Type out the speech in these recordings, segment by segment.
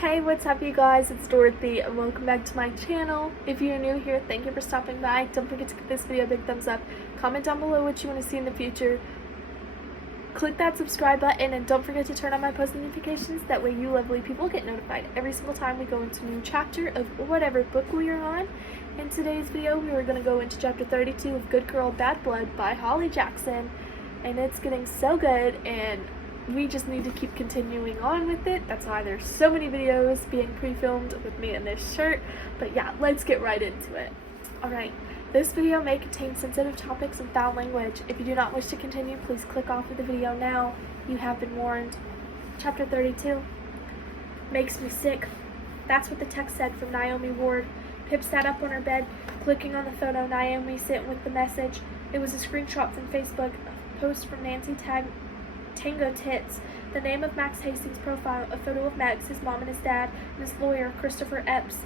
Hey, what's up you guys? It's Dorothy and welcome back to my channel. If you're new here, thank you for stopping by. Don't forget to give this video a big thumbs up. Comment down below what you want to see in the future. Click that subscribe button and don't forget to turn on my post notifications. That way you lovely people get notified every single time we go into a new chapter of whatever book we are on. In today's video, we are going to go into chapter 32 of Good Girl, Bad Blood by Holly Jackson. And it's getting so good and we just need to keep continuing on with it. That's why there's so many videos being pre-filmed with me in this shirt. But yeah, let's get right into it. Alright, this video may contain sensitive topics and foul language. If you do not wish to continue, please click off of the video now. You have been warned. Chapter 32. Makes me sick. That's what the text said from Naomi Ward. Pip sat up on her bed, clicking on the photo Naomi sent with the message. It was a screenshot from Facebook, a post from Nancy Tango Tits, the name of Max Hastings' profile, a photo of Max, his mom and his dad, and his lawyer, Christopher Epps.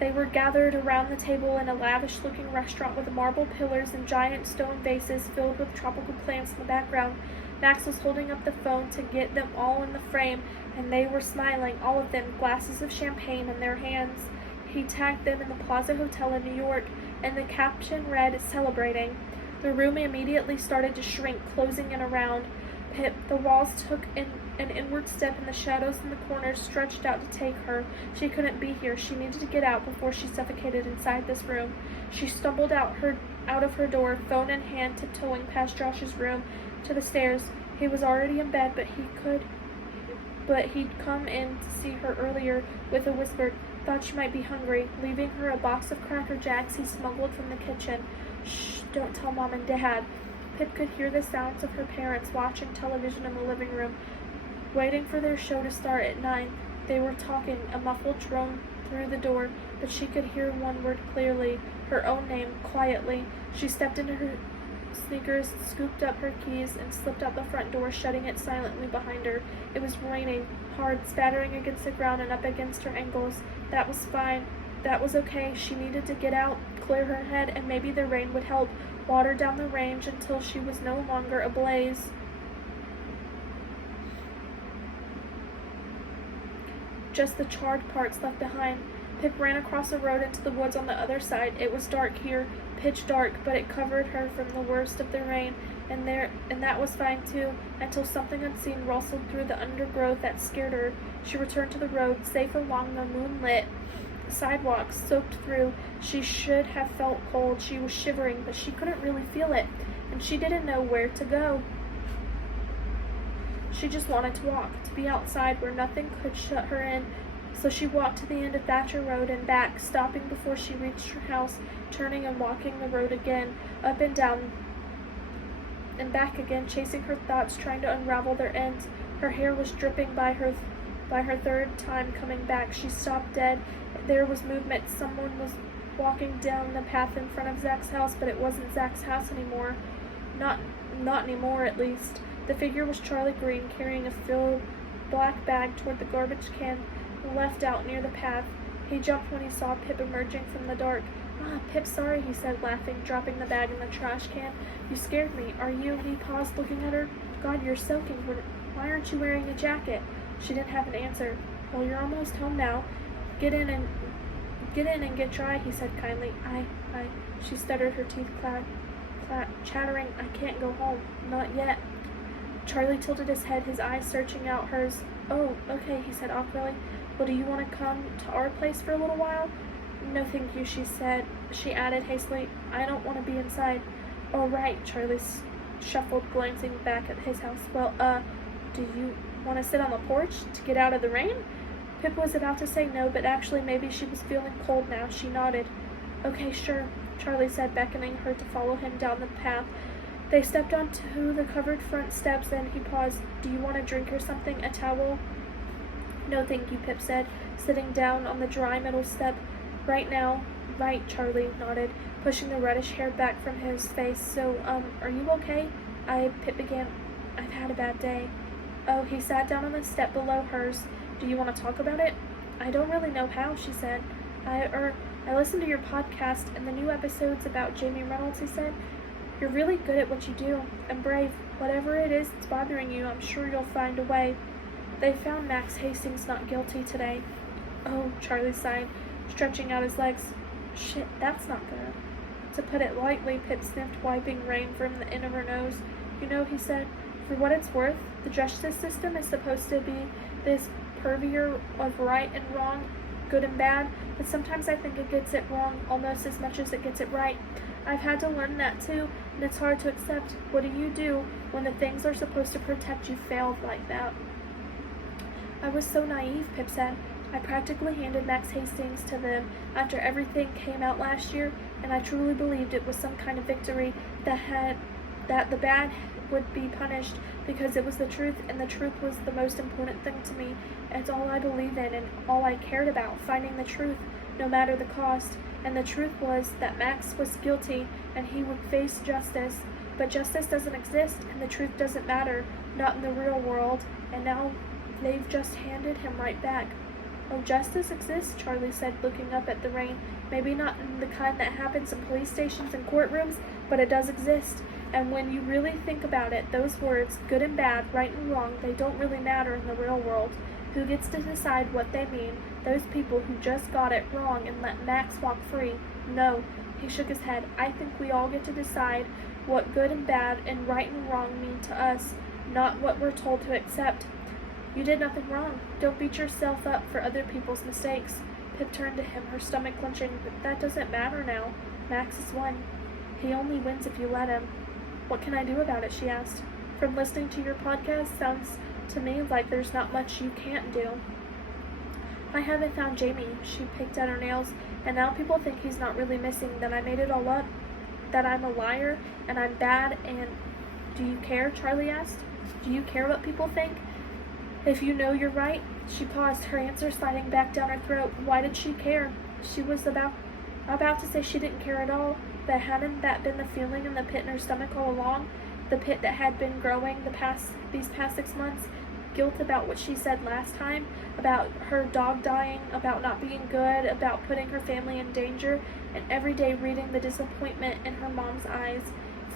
They were gathered around the table in a lavish-looking restaurant with marble pillars and giant stone vases filled with tropical plants in the background. Max was holding up the phone to get them all in the frame, and they were smiling, all of them, glasses of champagne in their hands. He tagged them in the Plaza Hotel in New York, and the caption read, "Celebrating." The room immediately started to shrink, closing in around Pip. The walls took an inward step and the shadows in the corners stretched out to take her. She couldn't be here. She needed to get out before she suffocated inside this room. She stumbled out of her door, phone in hand, tiptoeing past Josh's room to the stairs. He was already in bed, but he'd come in to see her earlier with a whisper. Thought she might be hungry. Leaving her a box of Cracker Jacks he smuggled from the kitchen. Shh, don't tell Mom and Dad. Pip could hear the sounds of her parents watching television in the living room, waiting for their show to start at 9. They were talking, a muffled drone through the door, but she could hear one word clearly, her own name, quietly. She stepped into her sneakers, scooped up her keys, and slipped out the front door, shutting it silently behind her. It was raining, hard, spattering against the ground and up against her ankles. That was fine. That was okay. She needed to get out, clear her head, and maybe the rain would help. Water down the range until she was no longer ablaze. Just the charred parts left behind. Pip ran across the road into the woods on the other side. It was dark here, pitch dark, but it covered her from the worst of the rain, and that was fine too, until something unseen rustled through the undergrowth that scared her. She returned to the road, safe along the moonlit sidewalk, soaked through. She should have felt cold. She was shivering, but she couldn't really feel it, and she didn't know where to go. She just wanted to walk, to be outside where nothing could shut her in. So she walked to the end of Thatcher Road and back, stopping before she reached her house, turning and walking the road again, up and down and back again, chasing her thoughts, trying to unravel their ends. Her hair was dripping by her third time coming back. She stopped dead. There was movement. Someone was walking down the path in front of Zach's house, but it wasn't Zach's house anymore. Not anymore, at least. The figure was Charlie Green, carrying a filled black bag toward the garbage can left out near the path. He jumped when he saw Pip emerging from the dark. "Ah, Pip, sorry," he said, laughing, dropping the bag in the trash can. "You scared me. Are you?" He paused, looking at her. "God, you're soaking. Why aren't you wearing a jacket?" She didn't have an answer. "Well, you're almost home now. Get in and get dry," he said kindly. I, she stuttered, her teeth chattering. "I can't go home. Not yet." Charlie tilted his head, his eyes searching out hers. "Oh, okay," he said awkwardly. "Well, do you want to come to our place for a little while?" "No, thank you," she said. She added hastily, "I don't want to be inside." "All right," Charlie shuffled, glancing back at his house. "Well, do you want to sit on the porch to get out of the rain?" Pip was about to say no, but actually maybe she was feeling cold now. She nodded. "Okay, sure," Charlie said, beckoning her to follow him down the path. They stepped onto the covered front steps, and he paused. "Do you want a drink or something? A towel?" "No, thank you," Pip said, sitting down on the dry middle step. "Right now." "Right," Charlie nodded, pushing the reddish hair back from his face. "So, are you okay?" Pip began. "I've had a bad day." "Oh," he sat down on the step below hers. "Do you want to talk about it?" "I don't really know how," she said. I listened to your podcast and the new episodes about Jamie Reynolds," he said. "You're really good at what you do, and brave. Whatever it is that's bothering you, I'm sure you'll find a way." They found Max Hastings not guilty today. Oh, Charlie sighed, stretching out his legs. Shit, that's not good. To put it lightly, Pip sniffed, wiping rain from the end of her nose. You know, he said, for what it's worth, the justice system is supposed to be this purveyor of right and wrong, good and bad, but sometimes I think it gets it wrong almost as much as it gets it right. I've had to learn that too, and it's hard to accept. What do you do when the things are supposed to protect you failed like that? I was so naive, Pip said. I practically handed Max Hastings to them after everything came out last year, and I truly believed it was some kind of victory that the bad would be punished because it was the truth, and the truth was the most important thing to me. It's all I believe in and all I cared about, finding the truth, no matter the cost. And the truth was that Max was guilty and he would face justice. But justice doesn't exist and the truth doesn't matter, not in the real world. And now they've just handed him right back. Oh, justice exists, Charlie said, looking up at the rain. Maybe not in the kind that happens in police stations and courtrooms, but it does exist. And when you really think about it, those words, good and bad, right and wrong, they don't really matter in the real world. Who gets to decide what they mean? Those people who just got it wrong and let Max walk free. No, he shook his head. I think we all get to decide what good and bad and right and wrong mean to us, not what we're told to accept. You did nothing wrong. Don't beat yourself up for other people's mistakes. Pip turned to him, her stomach clenching. But that doesn't matter now. Max has won. He only wins if you let him. What can I do about it? She asked. From listening to your podcast, sounds to me like there's not much you can't do. I haven't found Jamie. She picked at her nails, and now people think he's not really missing, that I made it all up, that I'm a liar, and I'm bad, and... Do you care? Charlie asked. Do you care what people think? If you know you're right? She paused, her answer sliding back down her throat. Why did she care? She was about to say she didn't care at all, but hadn't that been the feeling in the pit in her stomach all along? The pit that had been growing these past 6 months? Guilt about what she said last time, about her dog dying, about not being good, about putting her family in danger, and every day reading the disappointment in her mom's eyes,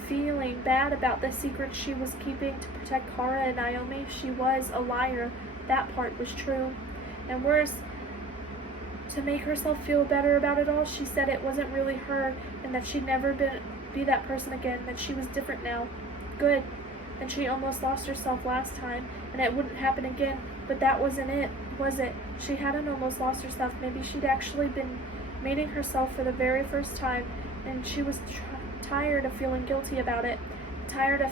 feeling bad about the secrets she was keeping to protect Kara and Naomi. She was a liar. That part was true. And worse, to make herself feel better about it all, she said it wasn't really her, and that she'd never be that person again, that she was different now. Good. And she almost lost herself last time, and it wouldn't happen again. But that wasn't it, was it? She hadn't almost lost herself. Maybe she'd actually been meeting herself for the very first time, and she was tired of feeling guilty about it, tired of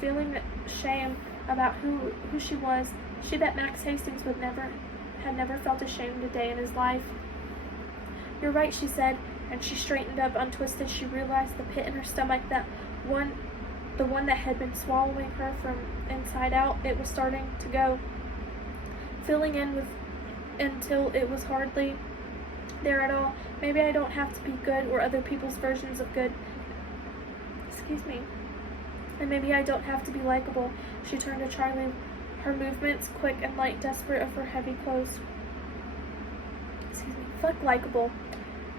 feeling shame about who she was. She bet Max Hastings had never felt ashamed a day in his life. You're right, she said, and she straightened up, untwisted. She realized the pit in her stomach, the one that had been swallowing her from inside out, it was starting to go, filling in with until it was hardly there at all. Maybe I don't have to be good or other people's versions of good. Excuse me. And maybe I don't have to be likable. She turned to Charlie, her movements quick and light, desperate of her heavy clothes. Excuse me. Fuck likable.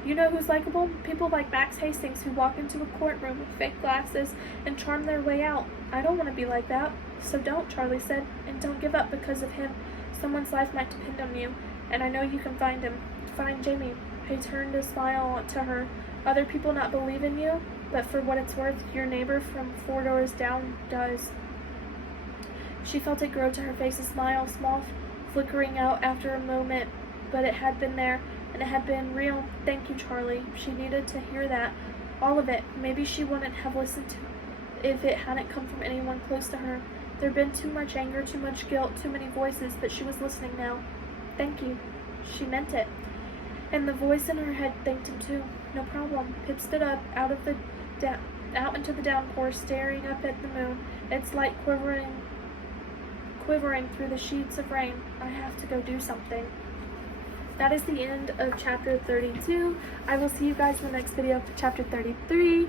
You know who's likable? People like Max Hastings who walk into a courtroom with fake glasses and charm their way out. I don't want to be like that. So don't, Charlie said, and don't give up because of him. Someone's life might depend on you, and I know you can find him. Find Jamie. He turned a smile to her. Other people not believe in you, but for what it's worth, your neighbor from 4 doors down does. She felt it grow to her face, a smile, small, flickering out after a moment, but it had been there. And it had been real. Thank you, Charlie. She needed to hear that. All of it. Maybe she wouldn't have listened to if it hadn't come from anyone close to her. There'd been too much anger, too much guilt, too many voices, but she was listening now. Thank you. She meant it. And the voice in her head thanked him too. No problem. Pip stood up out into the downpour, staring up at the moon, its light quivering through the sheets of rain. I have to go do something. That is the end of chapter 32. I will see you guys in the next video for chapter 33.